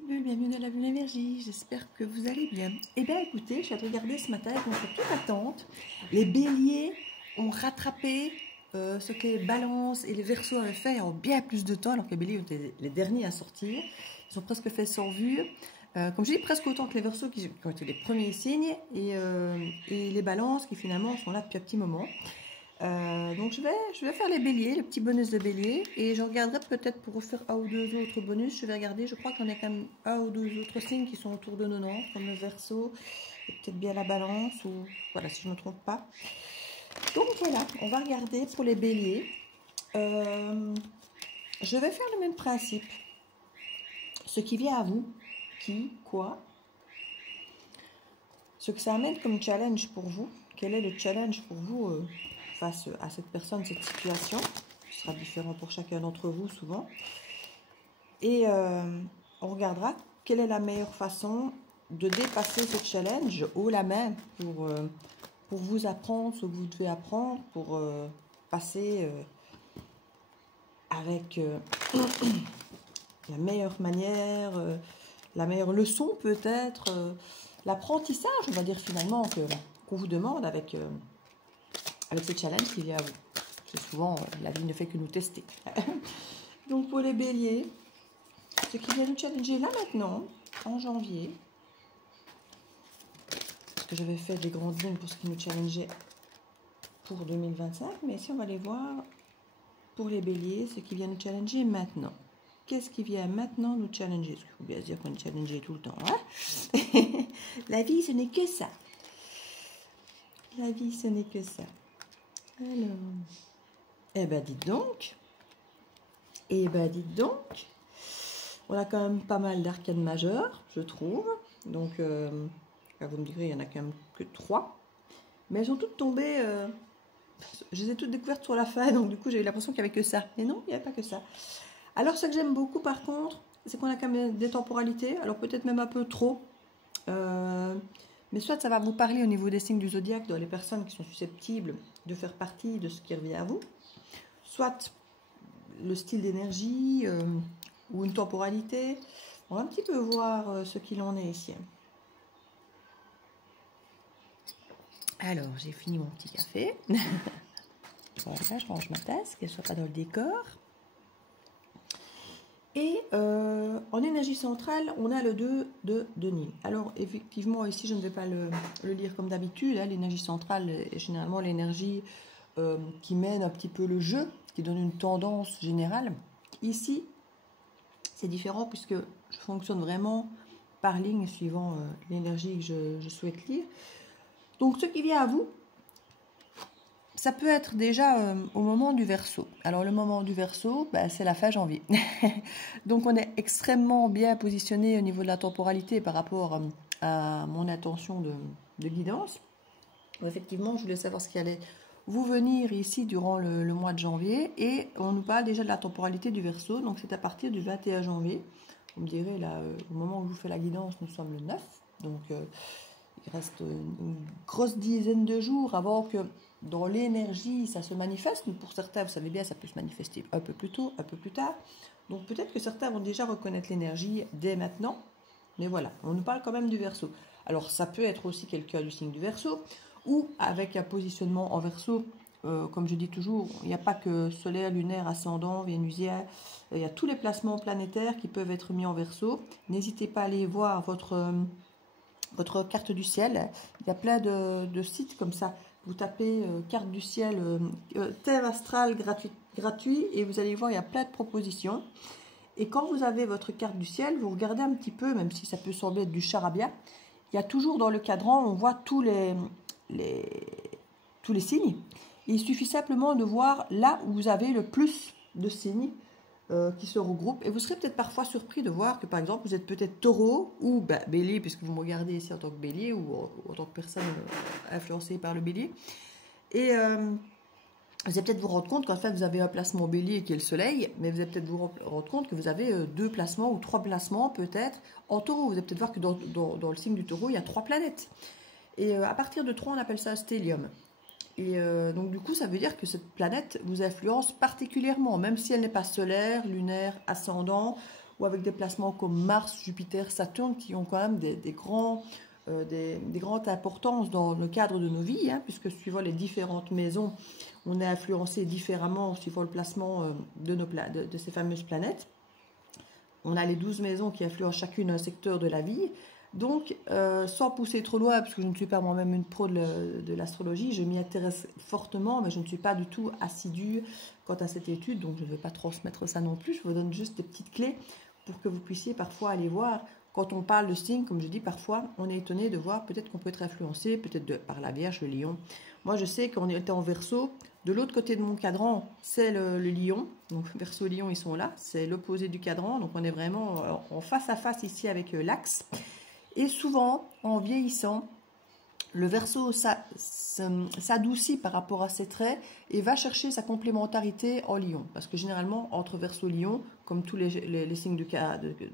petites bulles, bienvenue dans la bulle énergie, j'espère que vous allez bien. Eh bien écoutez, je suis allée regarder ce matin contre toute attente, les béliers ont rattrapé ce que les balances et les verseaux avaient fait en bien plus de temps, alors que les béliers étaient les derniers à sortir, ils ont presque fait 100 vues, comme je dis, presque autant que les verseaux qui ont été les premiers signes, et les balances qui finalement sont là depuis un petit moment. Donc je vais faire les béliers, le petit bonus de bélier, et je regarderai peut-être pour refaire un ou deux autres bonus. Je vais regarder, je crois qu'on a quand même un ou deux autres signes qui sont autour de 90, comme le verseau, et peut-être bien la balance, ou voilà, si je ne me trompe pas. Donc voilà, on va regarder pour les béliers. Je vais faire le même principe. Ce qui vient à vous, qui, quoi, ce que ça amène comme challenge pour vous. Quel est le challenge pour vous face à cette personne, cette situation? Ce sera différent pour chacun d'entre vous souvent. Et on regardera quelle est la meilleure façon de dépasser ce challenge haut la main pour vous apprendre ce que vous devez apprendre, pour passer avec la meilleure manière, la meilleure leçon peut-être, l'apprentissage, on va dire finalement, qu'on vous demande avec ce challenge qui vient à vous. Parce que souvent, la vie ne fait que nous tester. Donc pour les béliers, ce qui vient nous challenger là maintenant, en janvier, parce que j'avais fait des grandes lignes pour ce qui nous challengeait pour 2025, mais ici on va aller voir pour les béliers, ce qui vient nous challenger maintenant. Qu'est-ce qui vient maintenant nous challenger? Parce qu'il faut bien se dire qu'on est challengé tout le temps. Hein. La vie, ce n'est que ça. La vie, ce n'est que ça. Alors, eh ben dites donc. Eh ben dites donc. On a quand même pas mal d'arcades majeures, je trouve. Donc, vous me direz, il n'y en a quand même que 3. Mais elles sont toutes tombées... je les ai toutes découvertes sur la fin, donc du coup, j'ai eu l'impression qu'il n'y avait que ça. Mais non, il n'y avait pas que ça. Alors, ce que j'aime beaucoup, par contre, c'est qu'on a quand même des temporalités. Alors, peut-être même un peu trop. Mais soit ça va vous parler au niveau des signes du zodiaque, dans les personnes qui sont susceptibles de faire partie de ce qui revient à vous. Soit le style d'énergie ou une temporalité. On va un petit peu voir ce qu'il en est ici. Alors, j'ai fini mon petit café. Voilà, je range ma tasse, qu'elle ne soit pas dans le décor. Et en énergie centrale, on a le 2 de Denis. Alors, effectivement, ici, je ne vais pas le lire comme d'habitude. Hein. L'énergie centrale est généralement l'énergie qui mène un petit peu le jeu, qui donne une tendance générale. Ici, c'est différent puisque je fonctionne vraiment par ligne suivant l'énergie que je souhaite lire. Donc, ce qui vient à vous, ça peut être déjà au moment du Verseau. Alors, le moment du Verseau, c'est la fin janvier. Donc, on est extrêmement bien positionné au niveau de la temporalité par rapport à mon intention de guidance. Effectivement, je voulais savoir ce qui allait vous venir ici durant le mois de janvier. Et on nous parle déjà de la temporalité du Verseau. Donc, c'est à partir du 21 janvier. Vous me direz, là, au moment où je vous fais la guidance, nous sommes le 9. Donc, il reste une grosse dizaine de jours avant que dans l'énergie ça se manifeste. Mais pour certains, vous savez bien, ça peut se manifester un peu plus tôt, un peu plus tard. Donc peut-être que certains vont déjà reconnaître l'énergie dès maintenant. Mais voilà, on nous parle quand même du Verseau. Alors ça peut être aussi quelqu'un du signe du Verseau ou avec un positionnement en Verseau. Comme je dis toujours, il n'y a pas que solaire, lunaire, ascendant, vénusien. Il y a tous les placements planétaires qui peuvent être mis en Verseau. N'hésitez pas à aller voir votre carte du ciel. Il y a plein de sites comme ça. Vous tapez carte du ciel, terre astrale gratuit et vous allez voir, il y a plein de propositions. Et quand vous avez votre carte du ciel, vous regardez un petit peu, même si ça peut sembler être du charabia, il y a toujours dans le cadran, on voit tous les signes. Et il suffit simplement de voir là où vous avez le plus de signes qui se regroupent. Et vous serez peut-être parfois surpris de voir que, par exemple, vous êtes peut-être taureau ou bélier, puisque vous me regardez ici en tant que bélier ou en tant que personne influencée par le bélier. Et vous allez peut-être vous rendre compte qu'en fait, vous avez un placement bélier qui est le soleil, mais vous allez peut-être vous rendre compte que vous avez 2 placements ou 3 placements peut-être en taureau. Vous allez peut-être voir que dans le signe du taureau, il y a 3 planètes. Et à partir de 3, on appelle ça un stellium. Et donc du coup, ça veut dire que cette planète vous influence particulièrement, même si elle n'est pas solaire, lunaire, ascendant ou avec des placements comme Mars, Jupiter, Saturne, qui ont quand même des grandes importances dans le cadre de nos vies, hein, puisque suivant les différentes maisons, on est influencé différemment suivant le placement de ces fameuses planètes. On a les 12 maisons qui influencent chacune un secteur de la vie. Donc, sans pousser trop loin, parce que je ne suis pas moi-même une pro de l'astrologie, je m'y intéresse fortement, mais je ne suis pas du tout assidue quant à cette étude, donc je ne vais pas transmettre ça non plus. Je vous donne juste des petites clés pour que vous puissiez parfois aller voir. Quand on parle de signe, comme je dis, parfois, on est étonné de voir peut-être qu'on peut être influencé, peut-être par la Vierge, le Lion. Moi, je sais qu'on était en Verseau. De l'autre côté de mon cadran, c'est le Lion. Donc, Verseau, Lion, ils sont là. C'est l'opposé du cadran. Donc, on est vraiment en face à face ici avec l'Axe. Et souvent, en vieillissant, le Verseau s'adoucit par rapport à ses traits et va chercher sa complémentarité en Lion. Parce que généralement, entre Verseau et Lion, comme tous les signes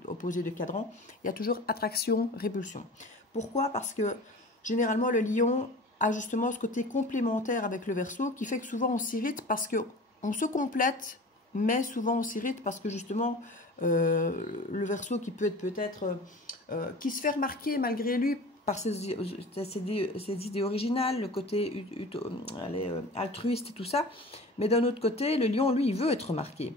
opposés de cadran, il y a toujours attraction, répulsion. Pourquoi? Parce que généralement, le Lion a justement ce côté complémentaire avec le Verseau qui fait que souvent on s'irrite parce qu'on se complète, mais souvent on s'irrite parce que justement, le Verseau qui peut être peut-être... qui se fait remarquer malgré lui par ses idées originales, le côté altruiste et tout ça. Mais d'un autre côté, le Lion, lui, il veut être remarqué,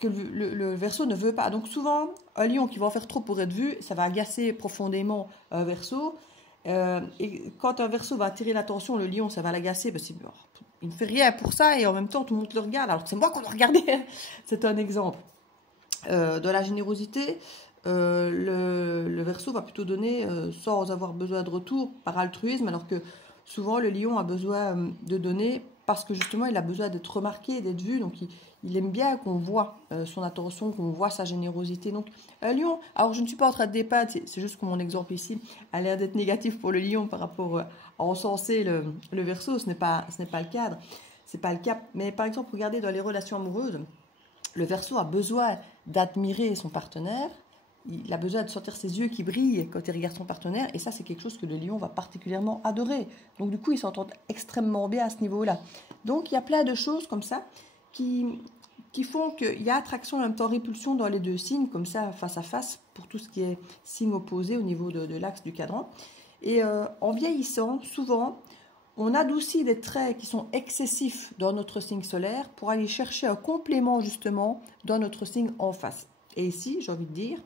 que le Verseau ne veut pas. Donc souvent, un Lion qui va en faire trop pour être vu, ça va agacer profondément un Verseau. Et quand un Verseau va attirer l'attention, le Lion, ça va l'agacer parce qu'il ne fait rien pour ça et en même temps, tout le monde le regarde. Alors que c'est moi qu'on le regardait. C'est un exemple. De la générosité, le Verseau va plutôt donner sans avoir besoin de retour par altruisme, alors que souvent le Lion a besoin de donner parce que justement il a besoin d'être remarqué, d'être vu, donc il aime bien qu'on voit son attention, qu'on voit sa générosité. Donc un Lion, alors je ne suis pas en train de dépeindre, c'est juste que mon exemple ici a l'air d'être négatif pour le Lion par rapport à encenser le Verseau, ce n'est pas le cadre, c'est pas le cas. Mais par exemple, regardez dans les relations amoureuses, le Verseau a besoin d'admirer son partenaire, il a besoin de sentir ses yeux qui brillent quand il regarde son partenaire, et ça c'est quelque chose que le Lion va particulièrement adorer. Donc du coup ils s'entendent extrêmement bien à ce niveau-là. Donc il y a plein de choses comme ça qui font qu'il y a attraction en même temps répulsion dans les deux signes, comme ça face à face, pour tout ce qui est signe opposé au niveau de l'axe du cadran. Et en vieillissant, souvent, on adoucit des traits qui sont excessifs dans notre signe solaire pour aller chercher un complément justement dans notre signe en face. Et ici, j'ai envie de dire,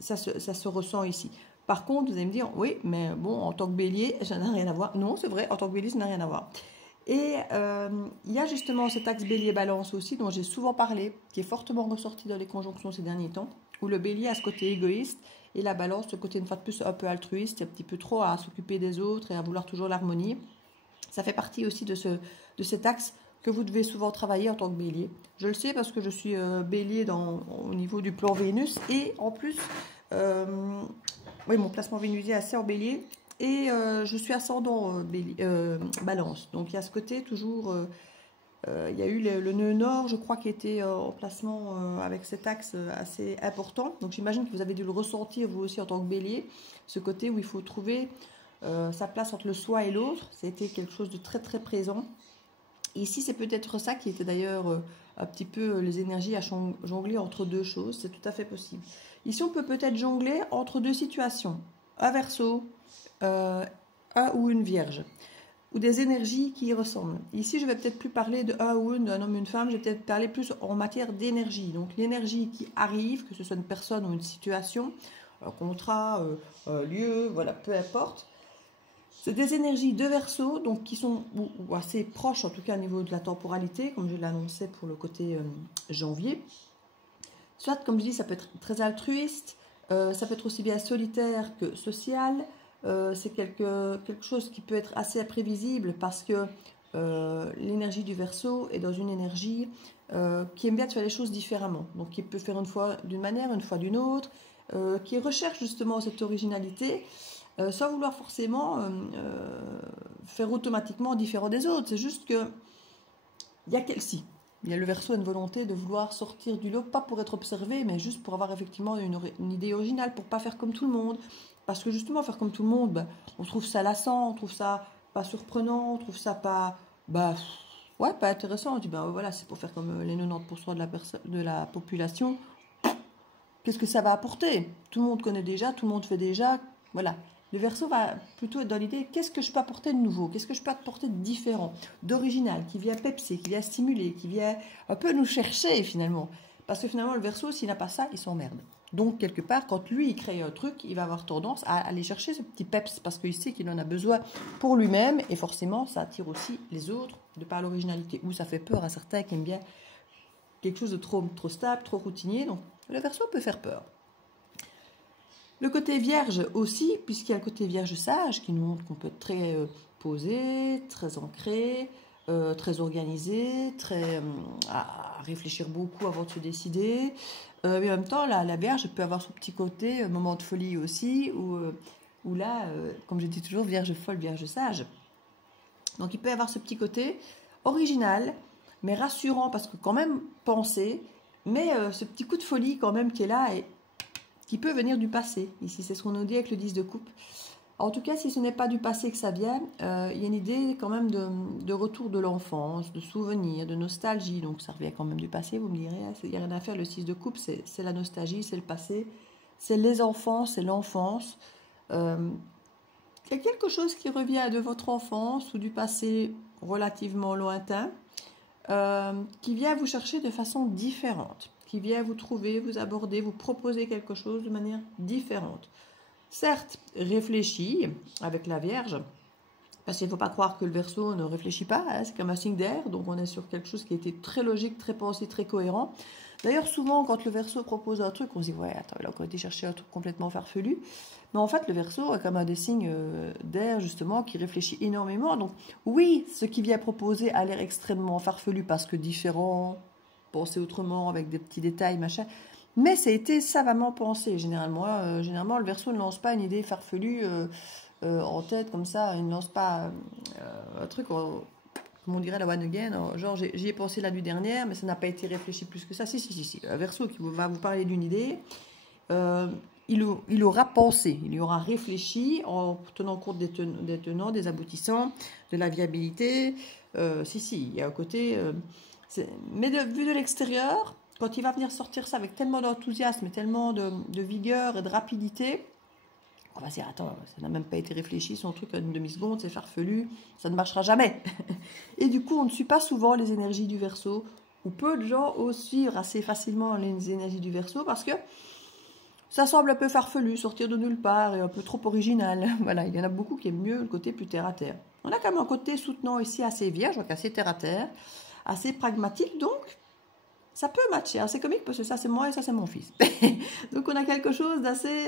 ça se ressent ici. Par contre, vous allez me dire, oui, mais bon, en tant que bélier, ça n'a rien à voir. Non, c'est vrai, en tant que bélier, ça n'a rien à voir. Et il y a justement cet axe bélier-balance aussi, dont j'ai souvent parlé, qui est fortement ressorti dans les conjonctions ces derniers temps, où le bélier a ce côté égoïste, et la balance, ce côté une fois de plus un peu altruiste, un petit peu trop à s'occuper des autres et à vouloir toujours l'harmonie. Ça fait partie aussi de cet axe que vous devez souvent travailler en tant que bélier. Je le sais parce que je suis bélier au niveau du plan Vénus, et en plus, oui, mon placement vénusien est assez en bélier, et je suis ascendant balance. Donc il y a ce côté toujours... il y a eu le nœud nord, je crois, qui était en placement avec cet axe assez important. Donc j'imagine que vous avez dû le ressentir, vous aussi, en tant que bélier, ce côté où il faut trouver sa place entre le soi et l'autre. C'était quelque chose de très, très présent. Ici, c'est peut-être ça qui était d'ailleurs un petit peu les énergies à jongler entre deux choses. C'est tout à fait possible. Ici, on peut peut-être jongler entre deux situations. Un Verseau, un ou une Vierge, ou des énergies qui y ressemblent. Ici, je vais peut-être plus parler de un ou une, d'un homme ou une femme, je vais peut-être parler plus en matière d'énergie. Donc l'énergie qui arrive, que ce soit une personne ou une situation, un contrat, un lieu, voilà, peu importe. C'est des énergies de Verseau, donc qui sont ou assez proches, en tout cas au niveau de la temporalité, comme je l'annonçais pour le côté janvier. Soit, comme je dis, ça peut être très altruiste, ça peut être aussi bien solitaire que social. C'est quelque chose qui peut être assez imprévisible parce que l'énergie du Verseau est dans une énergie qui aime bien faire les choses différemment. Donc, qui peut faire une fois d'une manière, une fois d'une autre, qui recherche justement cette originalité, sans vouloir forcément faire automatiquement différent des autres. C'est juste que il y a le Verseau a une volonté de vouloir sortir du lot, pas pour être observé, mais juste pour avoir effectivement une idée originale, pour pas faire comme tout le monde. Parce que justement, faire comme tout le monde, ben, on trouve ça lassant, on trouve ça pas surprenant, on trouve ça pas, pas intéressant. On dit, ben voilà, c'est pour faire comme les 90% de la population. qu'est-ce que ça va apporter? Tout le monde connaît déjà, tout le monde fait déjà, voilà. Le Verseau va plutôt être dans l'idée, qu'est-ce que je peux apporter de nouveau? Qu'est-ce que je peux apporter de différent, d'original, qui vient pepser, qui vient stimuler, qui vient un peu nous chercher finalement. Parce que finalement, le Verseau, s'il n'a pas ça, il s'emmerde. Donc, quelque part, quand lui, il crée un truc, il va avoir tendance à aller chercher ce petit peps parce qu'il sait qu'il en a besoin pour lui-même et forcément, ça attire aussi les autres de par l'originalité. Ou ça fait peur à certains qui aiment bien quelque chose de trop stable, trop routinier. Donc, le Verseau peut faire peur. Le côté vierge aussi, puisqu'il y a le côté vierge sage qui nous montre qu'on peut être très posé, très ancré, très organisé, très à réfléchir beaucoup avant de se décider. Mais en même temps, la vierge peut avoir son petit côté moment de folie aussi, où là, comme je dis toujours, vierge folle, vierge sage. Donc il peut y avoir ce petit côté original, mais rassurant, parce que quand même pensé, mais ce petit coup de folie quand même qui est là et qui peut venir du passé. Ici, c'est ce qu'on nous dit avec le 10 de coupe. En tout cas, si ce n'est pas du passé que ça vient, il y a une idée quand même de retour de l'enfance, de souvenirs, de nostalgie. Donc, ça revient quand même du passé, vous me direz. Il n'y a rien à faire, le 6 de coupe, c'est la nostalgie, c'est le passé. C'est les enfants, c'est l'enfance. Il y a quelque chose qui revient de votre enfance ou du passé relativement lointain, qui vient vous chercher de façon différente, qui vient vous trouver, vous aborder, vous proposer quelque chose de manière différente. Certes, réfléchi avec la Vierge, parce qu'il ne faut pas croire que le Verseau ne réfléchit pas, hein, c'est comme un signe d'air, donc on est sur quelque chose qui a été très logique, très pensé, très cohérent. D'ailleurs, souvent, quand le Verseau propose un truc, on se dit, ouais, attends, il a encore été chercher un truc complètement farfelu. Mais en fait, le Verseau est comme un des signes d'air, justement, qui réfléchit énormément. Donc, oui, ce qu'il vient proposer a l'air extrêmement farfelu parce que différent, pensé autrement, avec des petits détails, machin. Mais ça a été savamment pensé, généralement. Généralement, le Verseau ne lance pas une idée farfelue en tête, comme ça. Il ne lance pas un truc, comme on dirait la one again. Genre, j'y ai pensé la nuit dernière, mais ça n'a pas été réfléchi plus que ça. Si. Un Verseau qui va vous parler d'une idée, il aura pensé, il y aura réfléchi en tenant compte des tenants, des aboutissants, de la viabilité. Il y a un côté... mais vu de l'extérieur, quand il va venir sortir ça avec tellement d'enthousiasme, tellement de vigueur et de rapidité, on va se dire, attends, ça n'a même pas été réfléchi, son truc à une demi-seconde, c'est farfelu, ça ne marchera jamais. Et du coup, on ne suit pas souvent les énergies du Verseau, ou peu de gens osent suivre assez facilement les énergies du Verseau, parce que ça semble un peu farfelu, sortir de nulle part et un peu trop original. Voilà, il y en a beaucoup qui aiment mieux le côté plus terre à terre. On a quand même un côté soutenant ici assez vierge, donc assez terre à terre, assez pragmatique, donc ça peut matcher. C'est comique parce que ça c'est moi et ça c'est mon fils. Donc on a quelque chose d'assez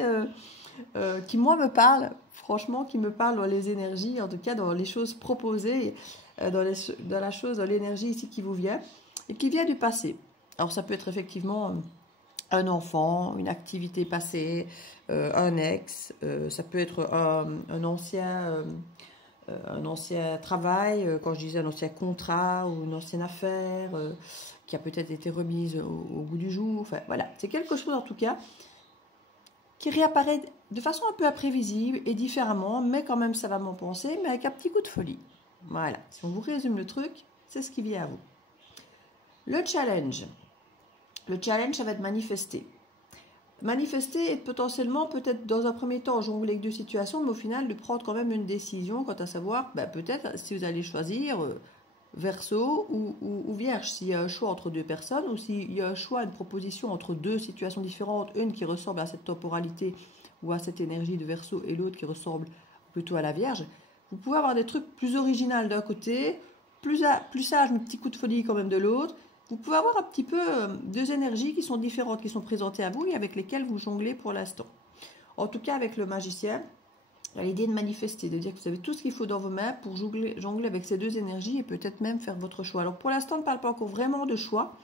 qui moi me parle, franchement, qui me parle dans les énergies, en tout cas dans les choses proposées, dans la chose, dans l'énergie ici qui vous vient et qui vient du passé. Alors ça peut être effectivement un enfant, une activité passée, un ex, ça peut être un ancien travail, quand je disais un ancien contrat ou une ancienne affaire qui a peut-être été remise au bout du jour. Enfin voilà, c'est quelque chose en tout cas qui réapparaît de façon un peu imprévisible et différemment, mais quand même savamment pensé, mais avec un petit coup de folie. Voilà, si on vous résume le truc, c'est ce qui vient à vous. Le challenge. Le challenge, ça va être manifester. Manifester et potentiellement, peut-être dans un premier temps, jongler avec deux situations, mais au final, de prendre quand même une décision quant à savoir, peut-être si vous allez choisir Verseau ou Vierge, s'il y a un choix entre deux personnes, ou s'il y a un choix, une proposition entre deux situations différentes, une qui ressemble à cette temporalité ou à cette énergie de Verseau et l'autre qui ressemble plutôt à la Vierge, vous pouvez avoir des trucs plus originaux d'un côté, plus sage, mais petit coup de folie quand même de l'autre. Vous pouvez avoir un petit peu deux énergies qui sont différentes, qui sont présentées à vous et avec lesquelles vous jonglez pour l'instant. En tout cas, avec le magicien, il y a l'idée de manifester, de dire que vous avez tout ce qu'il faut dans vos mains pour jongler avec ces deux énergies et peut-être même faire votre choix. Alors pour l'instant, on ne parle pas encore vraiment de choix,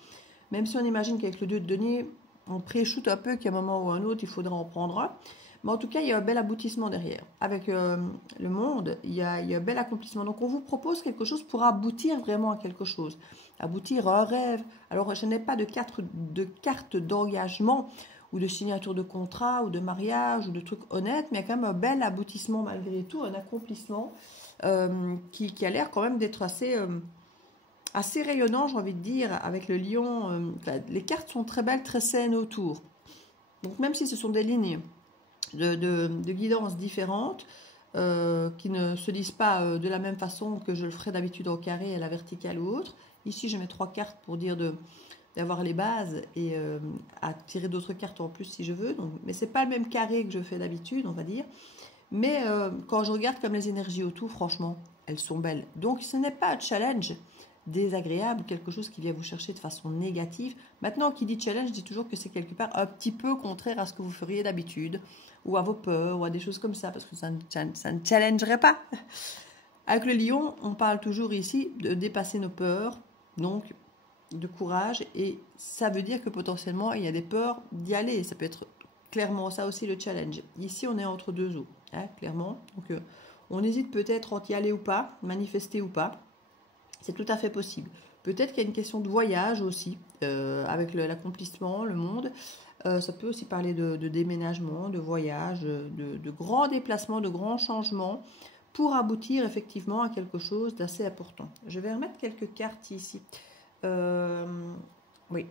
même si on imagine qu'avec le 2 de denier, on pré-shoot un peu qu'à un moment ou à un autre, il faudra en prendre un. Mais en tout cas, il y a un bel aboutissement derrière. Avec le monde, il y a un bel accomplissement. Donc, on vous propose quelque chose pour aboutir vraiment à quelque chose. Aboutir à un rêve. Alors, je n'ai pas de carte d'engagement ou de signature de contrat ou de mariage ou de trucs honnêtes, mais il y a quand même un bel aboutissement malgré tout, un accomplissement qui a l'air quand même d'être assez rayonnant, j'ai envie de dire, avec le lion. Les cartes sont très belles, très saines autour. Donc même si ce sont des lignes de guidance différentes, qui ne se lisent pas de la même façon que je le ferais d'habitude en carré à la verticale ou autre. Ici, je mets 3 cartes pour dire d'avoir les bases et à tirer d'autres cartes en plus si je veux. Donc, mais ce n'est pas le même carré que je fais d'habitude, on va dire. Mais quand je regarde comme les énergies autour, franchement, elles sont belles. Donc ce n'est pas un challenge désagréable, quelque chose qui vient vous chercher de façon négative. Maintenant, qui dit challenge, dit toujours que c'est quelque part un petit peu contraire à ce que vous feriez d'habitude, ou à vos peurs, ou à des choses comme ça, parce que ça ne challengerait pas. Avec le lion, on parle toujours ici de dépasser nos peurs, donc de courage, et ça veut dire que potentiellement, il y a des peurs d'y aller. Ça peut être clairement ça aussi le challenge. Ici, on est entre deux eaux, hein, clairement. Donc, on hésite peut-être entre y aller ou pas, manifester ou pas. C'est tout à fait possible. Peut-être qu'il y a une question de voyage aussi, avec l'accomplissement, le monde. Ça peut aussi parler de déménagement, de voyage, de grands déplacements, de grands changements, pour aboutir effectivement à quelque chose d'assez important. Je vais remettre quelques cartes ici. Oui,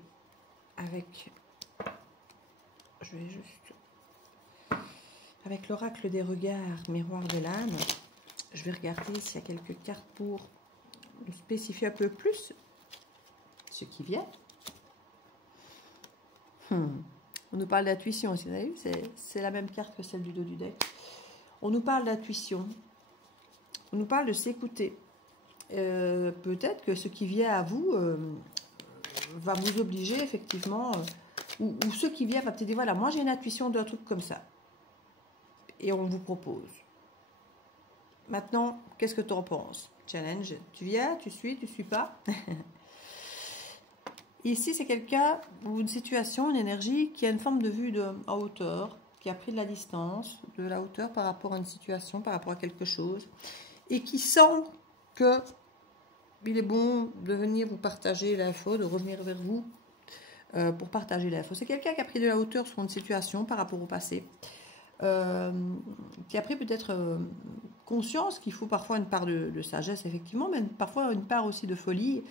avec... Je vais juste... Avec l'oracle des regards, miroir de l'âme, je vais regarder s'il y a quelques cartes pour spécifier un peu plus ce qui vient. On nous parle d'intuition aussi, vous avez vu, c'est la même carte que celle du dos du deck. On nous parle d'intuition, on nous parle de s'écouter. Peut-être que ce qui vient à vous va vous obliger effectivement, ou ce qui vient va peut-être dire, voilà, moi j'ai une intuition d'un truc comme ça. Et on vous propose. Maintenant, qu'est-ce que tu en penses? Challenge, tu viens, tu suis pas? Ici, c'est quelqu'un ou une situation, une énergie qui a une forme de vue en hauteur, qui a pris de la distance, de la hauteur par rapport à une situation, par rapport à quelque chose, et qui sent que il est bon de venir vous partager l'info, de revenir vers vous pour partager l'info. C'est quelqu'un qui a pris de la hauteur sur une situation par rapport au passé, qui a pris peut-être conscience qu'il faut parfois une part de sagesse, effectivement, mais parfois une part aussi de folie,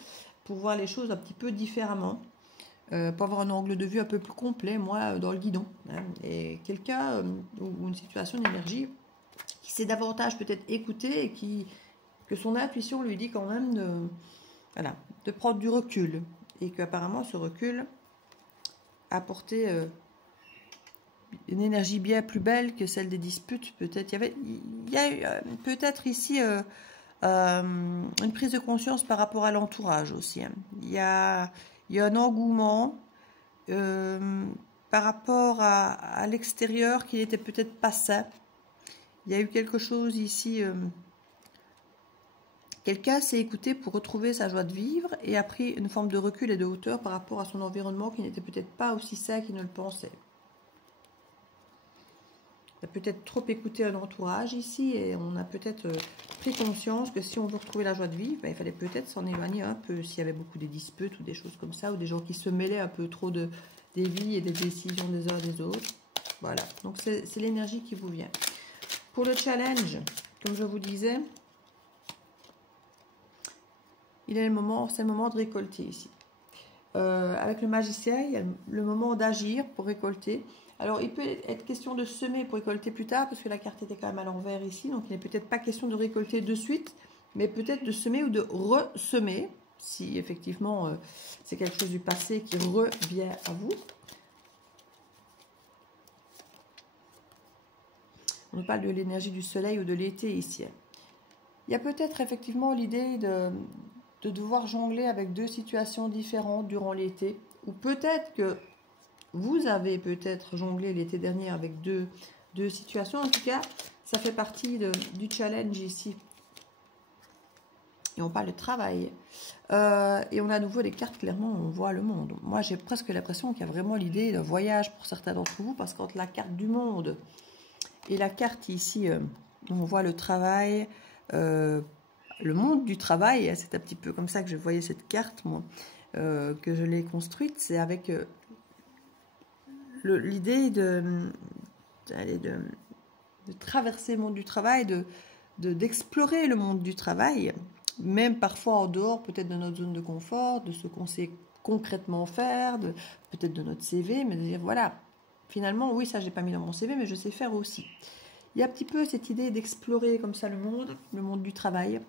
pour voir les choses un petit peu différemment, pour avoir un angle de vue un peu plus complet, moi, dans le guidon. Hein. Et quelqu'un ou une situation d'énergie qui s'est davantage peut-être écouté et que son intuition lui dit quand même de prendre du recul. Et qu'apparemment, ce recul a apporté une énergie bien plus belle que celle des disputes. Peut-être il y a peut-être ici une prise de conscience par rapport à l'entourage aussi. Hein. Il y a un engouement par rapport à l'extérieur qui n'était peut-être pas ça. Il y a eu quelque chose ici. Quelqu'un s'est écouté pour retrouver sa joie de vivre et a pris une forme de recul et de hauteur par rapport à son environnement qui n'était peut-être pas aussi sain qu'il ne le pensait. On a peut-être trop écouté un entourage ici et on a peut-être pris conscience que si on veut retrouver la joie de vivre, il fallait peut-être s'en éloigner un peu s'il y avait beaucoup de disputes ou des choses comme ça, ou des gens qui se mêlaient un peu trop des vies et des décisions des uns des autres. Voilà, donc c'est l'énergie qui vous vient. Pour le challenge, comme je vous disais, c'est le moment de récolter ici. Avec le magicien, il y a le moment d'agir pour récolter. Alors, il peut être question de semer pour récolter plus tard, parce que la carte était quand même à l'envers ici, donc il n'est peut-être pas question de récolter de suite, mais peut-être de semer ou de ressemer, si effectivement c'est quelque chose du passé qui revient à vous. On nous parle de l'énergie du soleil ou de l'été ici. Il y a peut-être effectivement l'idée de devoir jongler avec deux situations différentes durant l'été, ou peut-être que vous avez peut-être jonglé l'été dernier avec deux situations. En tout cas, ça fait partie du challenge ici. Et on parle de travail. Et on a à nouveau des cartes, clairement, on voit le monde. Moi, j'ai presque l'impression qu'il y a vraiment l'idée d'un voyage pour certains d'entre vous, parce qu'entre la carte du monde et la carte ici, on voit le travail, le monde du travail, c'est un petit peu comme ça que je voyais cette carte, moi, que je l'ai construite, c'est avec l'idée de traverser le monde du travail, d'explorer le monde du travail, même parfois en dehors peut-être de notre zone de confort, de ce qu'on sait concrètement faire, peut-être de notre CV, mais de dire voilà, finalement, oui, ça, j'ai pas mis dans mon CV, mais je sais faire aussi. Il y a un petit peu cette idée d'explorer comme ça le monde du travail.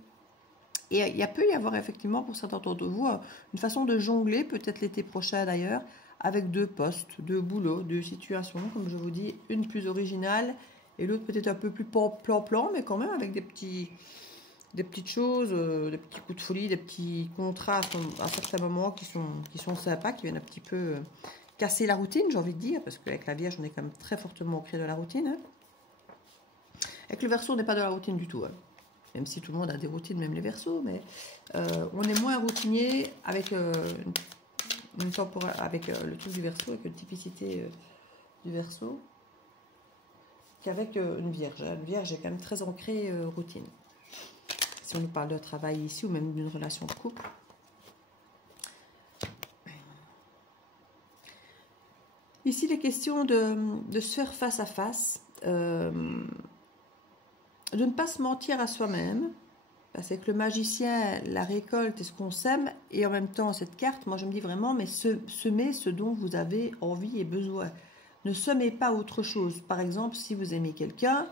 Et peut y avoir effectivement, pour certains d'entre vous, une façon de jongler, peut-être l'été prochain d'ailleurs, avec deux postes, deux boulots, deux situations, comme je vous dis, une plus originale et l'autre peut-être un peu plus plan-plan, mais quand même avec des petites choses, des petits coups de folie, des petits contrastes à certains moments qui sont sympas, qui viennent un petit peu casser la routine, j'ai envie de dire, parce qu'avec la Vierge, on est quand même très fortement ancré de la routine. Hein. Avec le Verseau, on n'est pas de la routine du tout. Hein. Même si tout le monde a des routines, même les Verseaux, mais on est moins routinier avec, avec le truc du Verseau, avec la typicité du Verseau, qu'avec une Vierge. Une Vierge est quand même très ancrée routine. Si on nous parle de travail ici, ou même d'une relation de couple. Ici, les questions de se faire face à face, de ne pas se mentir à soi-même, parce que le magicien, la récolte est ce qu'on sème, et en même temps, cette carte, moi je me dis vraiment, mais semez ce dont vous avez envie et besoin. Ne semez pas autre chose. Par exemple, si vous aimez quelqu'un,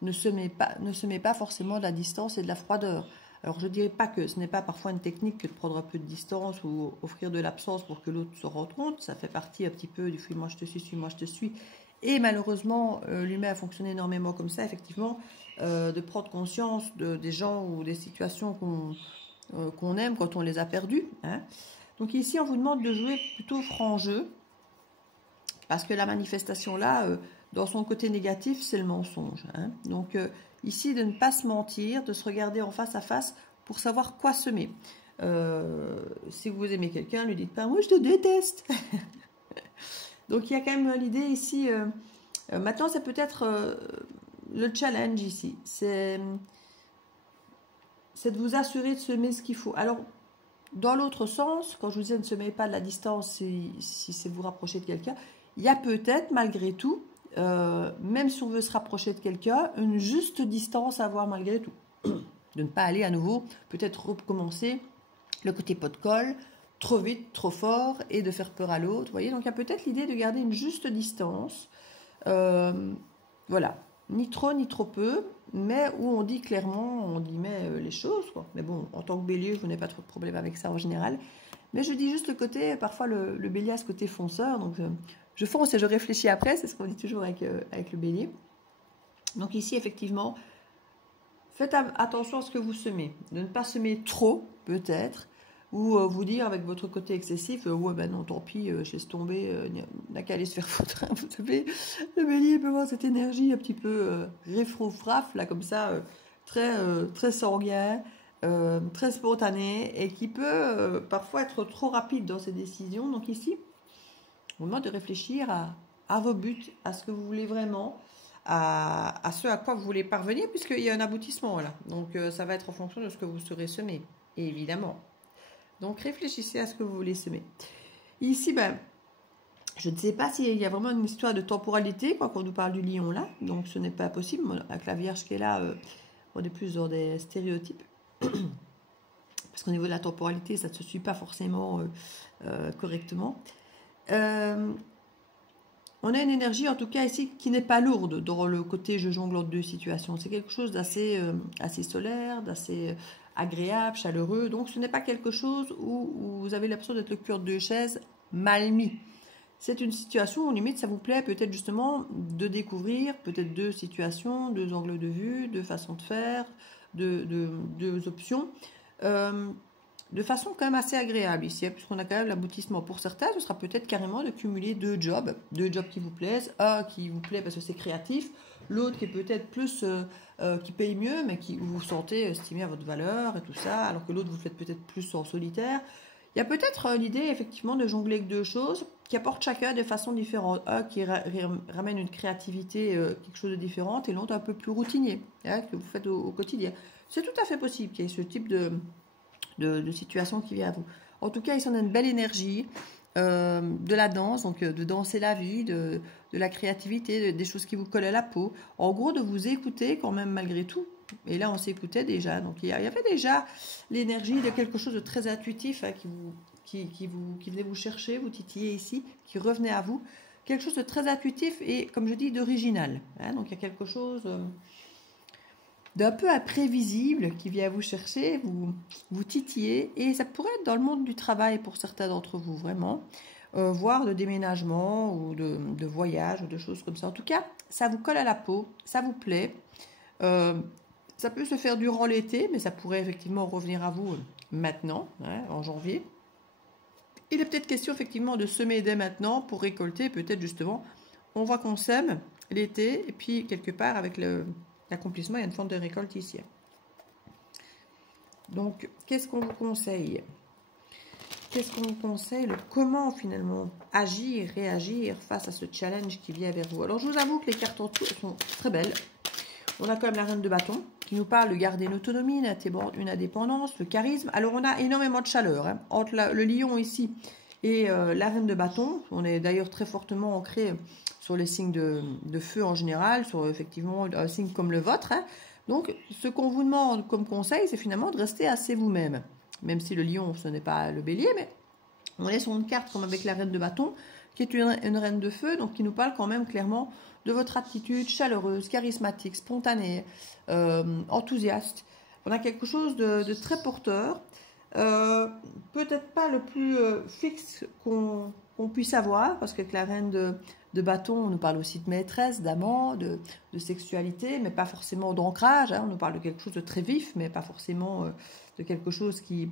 ne semez pas forcément de la distance et de la froideur. Alors je ne dirais pas que ce n'est pas parfois une technique que de prendre un peu de distance ou offrir de l'absence pour que l'autre se rende compte. Ça fait partie un petit peu du fuis-moi je te suis, suis-moi je te suis. Et malheureusement, l'humain a fonctionné énormément comme ça, effectivement, de prendre conscience des gens ou des situations qu'on aime quand on les a perdus. Hein. Donc ici, on vous demande de jouer plutôt franc jeu, parce que la manifestation là, dans son côté négatif, c'est le mensonge. Hein. Donc ici, de ne pas se mentir, de se regarder en face à face pour savoir quoi semer. Si vous aimez quelqu'un, ne lui dites pas « moi je te déteste ». Donc il y a quand même l'idée ici, maintenant c'est peut-être le challenge ici, c'est de vous assurer de semer ce qu'il faut. Alors dans l'autre sens, quand je vous dis ne semez pas de la distance si c'est vous rapprocher de quelqu'un, il y a peut-être malgré tout, même si on veut se rapprocher de quelqu'un, une juste distance à avoir malgré tout. De ne pas aller à nouveau, peut-être recommencer le côté pot de colle, trop vite, trop fort, et de faire peur à l'autre. Vous voyez, donc il y a peut-être l'idée de garder une juste distance. Voilà, ni trop ni trop peu, mais où on dit clairement, on dit les choses. Quoi. Mais bon, en tant que bélier, je n'ai pas trop de problème avec ça en général. Mais je dis juste le côté, parfois le bélier a ce côté fonceur, donc je fonce et je réfléchis après, c'est ce qu'on dit toujours avec le bélier. Donc ici, effectivement, faites attention à ce que vous semez. De ne pas semer trop, peut-être, ou vous dire avec votre côté excessif, ouais ben non, tant pis, je laisse tomber, n'a qu'à aller se faire foutre. Hein, vous savez, le bélier peut avoir cette énergie un petit peu riffrauf, là, comme ça, très sanguin, très spontané, et qui peut parfois être trop rapide dans ses décisions. Donc ici, on vous demande de réfléchir à vos buts, à ce que vous voulez vraiment, à ce à quoi vous voulez parvenir, puisqu'il y a un aboutissement là. Donc ça va être en fonction de ce que vous serez semé, évidemment. Donc réfléchissez à ce que vous voulez semer. Ici, ben, je ne sais pas s'il y a vraiment une histoire de temporalité, quand on nous parle du lion là, donc ce n'est pas possible. Avec la Vierge qui est là, on est plus dans des stéréotypes. Parce qu'au niveau de la temporalité, ça ne se suit pas forcément correctement. On a une énergie, en tout cas ici, qui n'est pas lourde dans le côté je jongle entre deux situations. C'est quelque chose d'assez assez solaire, d'assez agréable, chaleureux. Donc ce n'est pas quelque chose où vous avez l'impression d'être le cul de deux chaises mal mis. C'est une situation où limite ça vous plaît peut-être justement de découvrir peut-être deux situations, deux angles de vue, deux façons de faire, deux options. De façon quand même assez agréable ici, hein, puisqu'on a quand même l'aboutissement. Pour certains, ce sera peut-être carrément de cumuler deux jobs qui vous plaisent, un qui vous plaît parce que c'est créatif, l'autre qui est peut-être plus, qui paye mieux, mais où vous vous sentez estimé à votre valeur et tout ça, alors que l'autre vous faites peut-être plus en solitaire. Il y a peut-être l'idée effectivement de jongler avec deux choses qui apportent chacun de façon différente. Un qui ramène une créativité, quelque chose de différent, et l'autre un peu plus routinier, hein, que vous faites au quotidien. C'est tout à fait possible qu'il y ait ce type de situation qui vient à vous. En tout cas, il s'en a une belle énergie, de la danse, donc de danser la vie, de la créativité, des choses qui vous collent à la peau. En gros, de vous écouter quand même malgré tout. Et là, on s'écoutait déjà. Donc, il y avait déjà l'énergie de quelque chose de très intuitif hein, qui venait vous chercher, vous titiller ici, qui revenait à vous. quelque chose de très intuitif et, comme je dis, d'original. Hein. Donc, il y a quelque chose d'un peu imprévisible qui vient vous chercher, vous titiller. Et ça pourrait être dans le monde du travail pour certains d'entre vous, vraiment. Voire de déménagement ou de voyage ou de choses comme ça. En tout cas, ça vous colle à la peau, ça vous plaît. Ça peut se faire durant l'été, mais ça pourrait effectivement revenir à vous maintenant, hein, en janvier. Il est peut-être question effectivement de semer dès maintenant pour récolter, peut-être justement, on voit qu'on sème l'été, et puis quelque part avec l'accomplissement, il y a une forme de récolte ici. Donc, qu'est-ce qu'on vous conseille? Qu'est-ce qu'on vous conseille? Comment finalement agir, réagir face à ce challenge qui vient vers vous? Alors, je vous avoue que les cartes en tout sont très belles. On a quand même la reine de bâton qui nous parle de garder une autonomie, une indépendance, le charisme. Alors, on a énormément de chaleur hein, entre le lion ici et la reine de bâton. On est d'ailleurs très fortement ancré sur les signes de feu en général, sur effectivement un signe comme le vôtre. Hein. Donc, ce qu'on vous demande comme conseil, c'est finalement de rester assez vous-même. Même si le lion, ce n'est pas le bélier, mais on est sur une carte comme avec la reine de bâton, qui est une reine de feu, donc qui nous parle quand même clairement de votre attitude chaleureuse, charismatique, spontanée, enthousiaste. On a quelque chose de très porteur, peut-être pas le plus fixe qu'on puisse avoir, parce qu'avec la reine de bâton, on nous parle aussi de maîtresse, d'amant, de sexualité, mais pas forcément d'ancrage. Hein. On nous parle de quelque chose de très vif, mais pas forcément de quelque chose qui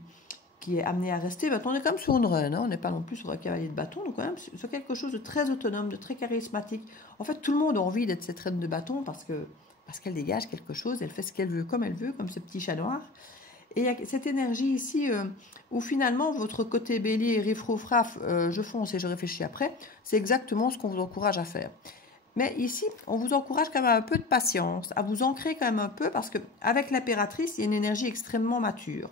est amené à rester. Maintenant, on est quand même sur une reine, hein. On n'est pas non plus sur un cavalier de bâton, donc quand même sur quelque chose de très autonome, de très charismatique. En fait, tout le monde a envie d'être cette reine de bâton parce qu'elle dégage quelque chose, elle fait ce qu'elle veut, comme ce petit chat noir. Et il y a cette énergie ici où finalement votre côté bélier, riffraff, je fonce et je réfléchis après, c'est exactement ce qu'on vous encourage à faire. Mais ici, on vous encourage quand même un peu de patience, à vous ancrer quand même un peu, parce qu'avec l'impératrice, il y a une énergie extrêmement mature.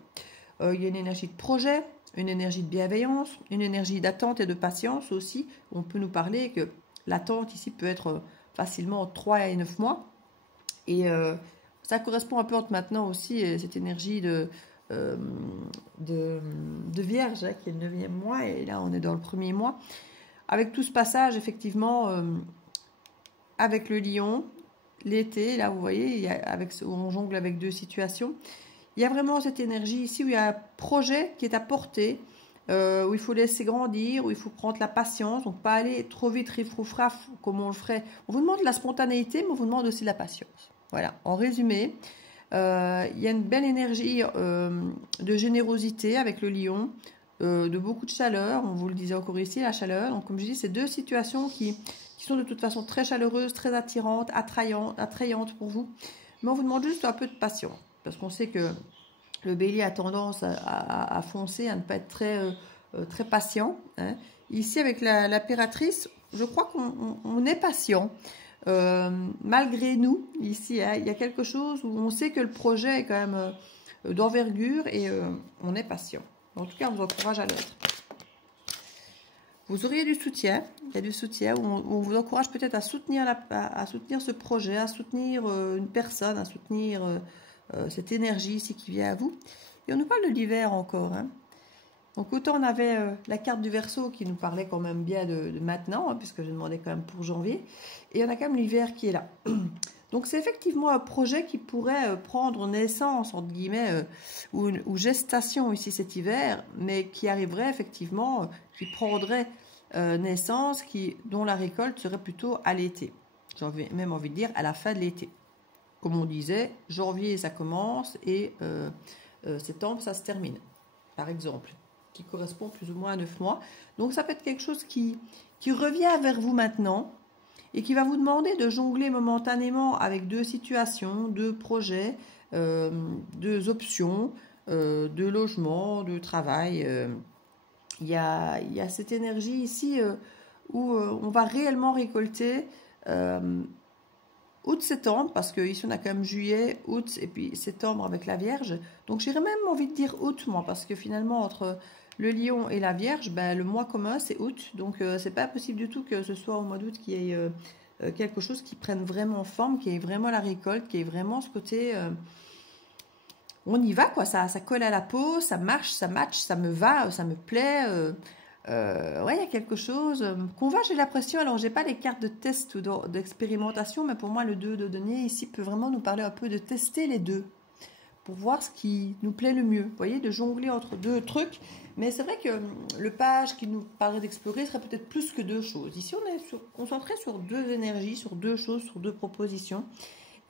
Il y a une énergie de projet, une énergie de bienveillance, une énergie d'attente et de patience aussi. On peut nous parler que l'attente ici peut être facilement 3 et 9 mois. Et ça correspond un peu entre maintenant aussi cette énergie de Vierge, hein, qui est le 9e mois, et là on est dans le 1er mois. Avec tout ce passage, effectivement, avec le lion, l'été, là vous voyez, on jongle avec 2 situations. Il y a vraiment cette énergie ici où il y a un projet qui est à portée, où il faut laisser grandir, où il faut prendre la patience, donc pas aller trop vite, riffraff, comme on le ferait. On vous demande de la spontanéité, mais on vous demande aussi de la patience. Voilà, en résumé, il y a une belle énergie de générosité avec le lion, de beaucoup de chaleur, on vous le disait encore ici, la chaleur. Donc comme je dis, c'est 2 situations qui sont de toute façon très chaleureuses, très attirantes, attrayantes pour vous. Mais on vous demande juste un peu de patience. Parce qu'on sait que le bélier a tendance à foncer, à ne pas être très patient. Hein. Ici, avec l'impératrice, je crois qu'on est patient. Malgré nous, ici, hein, il y a quelque chose où on sait que le projet est quand même d'envergure et on est patient. En tout cas, on vous encourage à l'être. Vous auriez du soutien, il y a du soutien où on vous encourage peut-être à soutenir ce projet, à soutenir une personne, à soutenir cette énergie ici qui vient à vous. Et on nous parle de l'hiver encore. Hein. Donc autant on avait la carte du Verseau qui nous parlait quand même bien de maintenant, hein, puisque je demandais quand même pour janvier. Et on a quand même l'hiver qui est là. Donc c'est effectivement un projet qui pourrait prendre naissance, entre guillemets, ou gestation ici cet hiver, mais qui arriverait effectivement, qui prendrait naissance, dont la récolte serait plutôt à l'été. J'ai même envie de dire à la fin de l'été. Comme on disait, janvier ça commence et septembre ça se termine, par exemple, qui correspond plus ou moins à 9 mois. Donc ça peut être quelque chose qui revient vers vous maintenant et qui va vous demander de jongler momentanément avec 2 situations, 2 projets, 2 options de logement, de travail. Il y a cette énergie ici où on va réellement récolter août-septembre, parce qu'ici on a quand même juillet, août et puis septembre avec la Vierge. Donc j'aurais même envie de dire août, moi, parce que finalement entre le lion et la Vierge, ben, le mois commun c'est août. Donc c'est pas possible du tout que ce soit au mois d'août qu'il y ait quelque chose qui prenne vraiment forme, qui ait vraiment la récolte, qui ait vraiment ce côté... on y va, quoi, ça colle à la peau, ça marche, ça match, ça me va, ça me plaît. Ouais, il y a quelque chose qu'on va, j'ai l'impression, alors j'ai pas les cartes de test ou d'expérimentation, mais pour moi le 2 de denier ici peut vraiment nous parler un peu de tester les deux, pour voir ce qui nous plaît le mieux. Vous voyez, de jongler entre deux trucs, mais c'est vrai que le page qui nous paraît d'explorer serait peut-être plus que deux choses. Ici, on est concentré sur deux énergies, sur deux choses, sur deux propositions,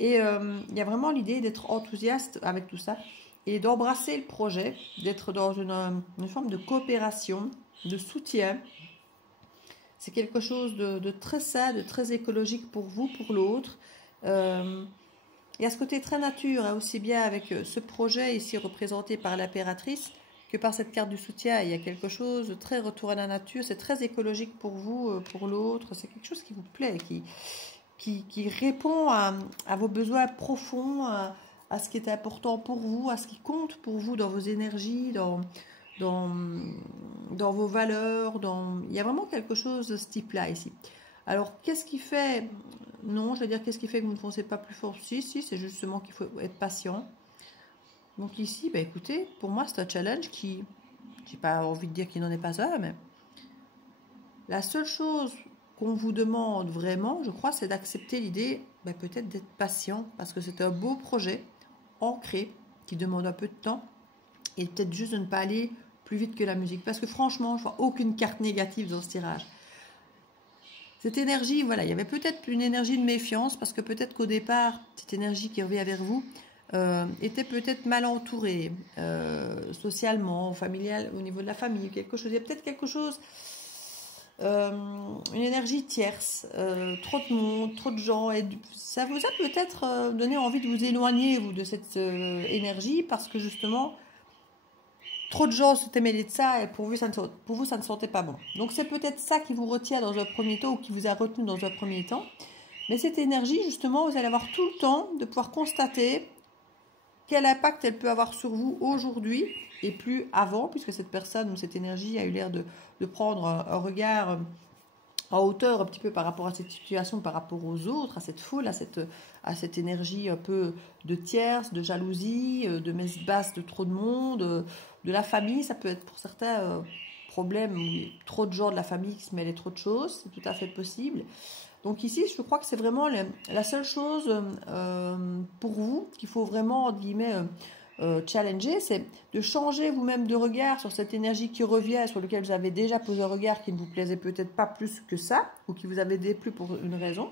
et il y a vraiment l'idée d'être enthousiaste avec tout ça, et d'embrasser le projet, d'être dans une forme de coopération, de soutien. C'est quelque chose de très sain, de très écologique pour vous, pour l'autre. Il y a ce côté très nature, hein, aussi bien avec ce projet ici représenté par l'impératrice que par cette carte du soutien. Il y a quelque chose de très retour à la nature, c'est très écologique pour vous, pour l'autre. C'est quelque chose qui vous plaît, qui répond à vos besoins profonds, à ce qui est important pour vous, à ce qui compte pour vous dans vos énergies, dans vos valeurs. Il y a vraiment quelque chose de ce type-là ici. Alors, qu'est-ce qui fait... Non, je vais dire qu'est-ce qui fait que vous ne foncez pas plus fort? Si, c'est justement qu'il faut être patient. Donc ici, bah, écoutez, pour moi, c'est un challenge qui... J'ai pas envie de dire qu'il n'en est pas un, mais... La seule chose qu'on vous demande vraiment, je crois, c'est d'accepter l'idée, bah, peut-être d'être patient, parce que c'est un beau projet, ancré, qui demande un peu de temps, et peut-être juste de ne pas aller plus vite que la musique. Parce que franchement, je vois aucune carte négative dans ce tirage. Cette énergie, voilà, il y avait peut-être une énergie de méfiance, parce que peut-être qu'au départ, cette énergie qui revient vers vous était peut-être mal entourée, socialement, familial, au niveau de la famille, quelque chose. Il y a peut-être quelque chose, une énergie tierce, trop de monde, trop de gens, et ça vous a peut-être donné envie de vous éloigner, vous, de cette énergie, parce que justement, trop de gens s'étaient mêlés de ça et pour vous, ça ne sentait pas bon. Donc c'est peut-être ça qui vous retient dans un premier temps ou qui vous a retenu dans un premier temps. Mais cette énergie, justement, vous allez avoir tout le temps de pouvoir constater quel impact elle peut avoir sur vous aujourd'hui et plus avant, puisque cette personne ou cette énergie a eu l'air de prendre un regard en hauteur un petit peu par rapport à cette situation, par rapport aux autres, à cette foule, à cette énergie un peu de tierce, de jalousie, de messe basse de trop de monde, de la famille. Ça peut être pour certains problèmes, trop de gens de la famille qui se mêlent trop de choses, c'est tout à fait possible. Donc ici, je crois que c'est vraiment la seule chose pour vous qu'il faut vraiment, entre guillemets, challenger, c'est de changer vous-même de regard sur cette énergie qui revient, sur laquelle vous avez déjà posé un regard qui ne vous plaisait peut-être pas plus que ça, ou qui vous avait déplu pour une raison,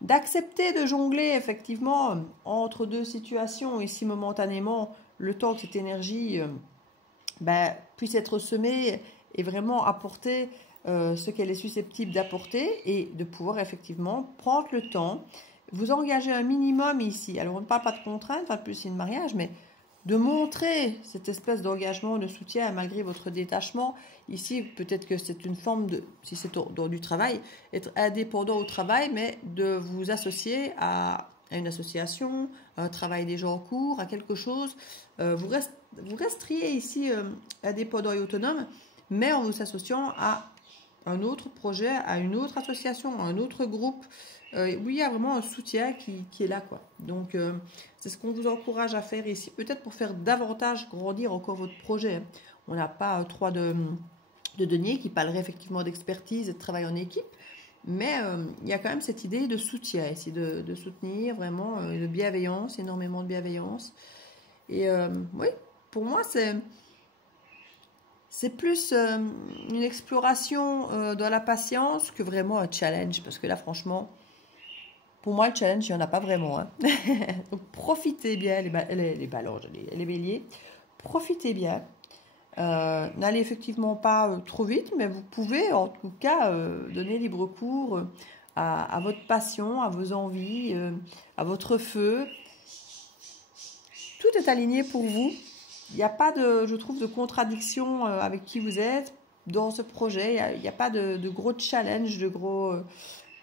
d'accepter de jongler effectivement entre deux situations, ici momentanément, le temps que cette énergie puisse être semée et vraiment apporter ce qu'elle est susceptible d'apporter, et de pouvoir effectivement prendre le temps, vous engager un minimum ici. Alors on ne parle pas de contrainte, pas de plus signe de mariage, mais de montrer cette espèce d'engagement, de soutien malgré votre détachement. Ici, peut-être que c'est une forme de, si c'est dans du travail, être indépendant au travail, mais de vous associer à une association, à un travail déjà en cours, à quelque chose. Vous resteriez ici indépendant et autonome, mais en vous associant à un autre projet, à une autre association, à un autre groupe, oui, il y a vraiment un soutien qui est là, quoi. Donc, c'est ce qu'on vous encourage à faire ici, peut-être pour faire davantage grandir encore votre projet, hein. On n'a pas trois de deniers qui parleraient effectivement d'expertise et de travail en équipe, mais il y a quand même cette idée de soutien ici, de soutenir vraiment, de bienveillance, énormément de bienveillance. Et oui, pour moi, c'est plus une exploration dans la patience que vraiment un challenge, parce que là, franchement, pour moi, le challenge, il n'y en a pas vraiment, hein. Donc, profitez bien, les balances, les béliers. Profitez bien. N'allez effectivement pas trop vite, mais vous pouvez, en tout cas, donner libre cours à votre passion, à vos envies, à votre feu. Tout est aligné pour vous. Il n'y a pas de, je trouve, de contradiction avec qui vous êtes dans ce projet. Il n'y a pas de gros challenge, de gros...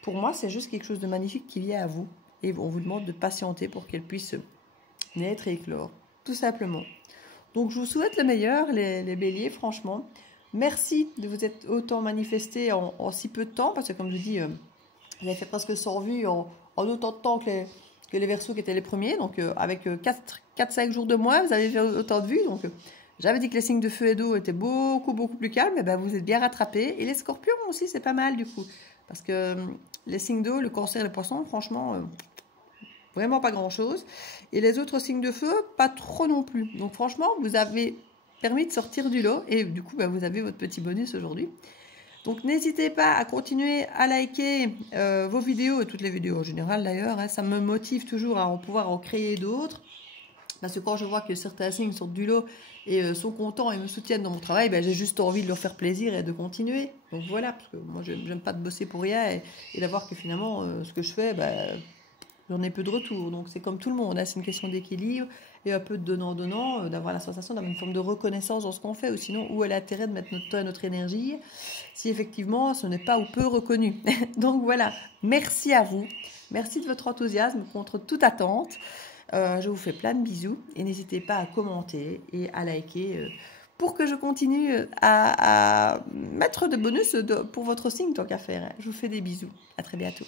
Pour moi, c'est juste quelque chose de magnifique qui vient à vous. Et on vous demande de patienter pour qu'elle puisse naître et éclore. Tout simplement. Donc, je vous souhaite le meilleur, les béliers, franchement. Merci de vous être autant manifesté en si peu de temps. Parce que, comme je dis, vous avez fait presque 100 vues en autant de temps que les Verseaux qui étaient les premiers. Donc, avec 4-5 jours de moins, vous avez fait autant de vues. Donc, J'avais dit que les signes de feu et d'eau étaient beaucoup plus calmes, mais ben vous êtes bien rattrapés. Et les scorpions aussi, c'est pas mal du coup. Parce que les signes d'eau, le cancer et le poisson, franchement, vraiment pas grand-chose. Et les autres signes de feu, pas trop non plus. Donc franchement, vous avez permis de sortir du lot. Et du coup, ben, vous avez votre petit bonus aujourd'hui. Donc n'hésitez pas à continuer à liker vos vidéos, et toutes les vidéos en général d'ailleurs. Hein, ça me motive toujours à pouvoir en créer d'autres. Parce que quand je vois que certains signes sortent du lot et sont contents et me soutiennent dans mon travail, ben, j'ai juste envie de leur faire plaisir et de continuer. Donc voilà, parce que moi, j'aime pas de bosser pour rien et d'avoir que finalement, ce que je fais, ben, j'en ai peu de retour. Donc c'est comme tout le monde, hein, c'est une question d'équilibre et un peu de donnant-donnant, d'avoir la sensation d'avoir une forme de reconnaissance dans ce qu'on fait. Ou sinon, où est l'intérêt de mettre notre temps et notre énergie si effectivement ce n'est pas ou peu reconnu. Donc voilà, merci à vous. Merci de votre enthousiasme contre toute attente. Je vous fais plein de bisous et n'hésitez pas à commenter et à liker pour que je continue à mettre de bonus pour votre signe tant qu'à faire. Je vous fais des bisous. À très bientôt.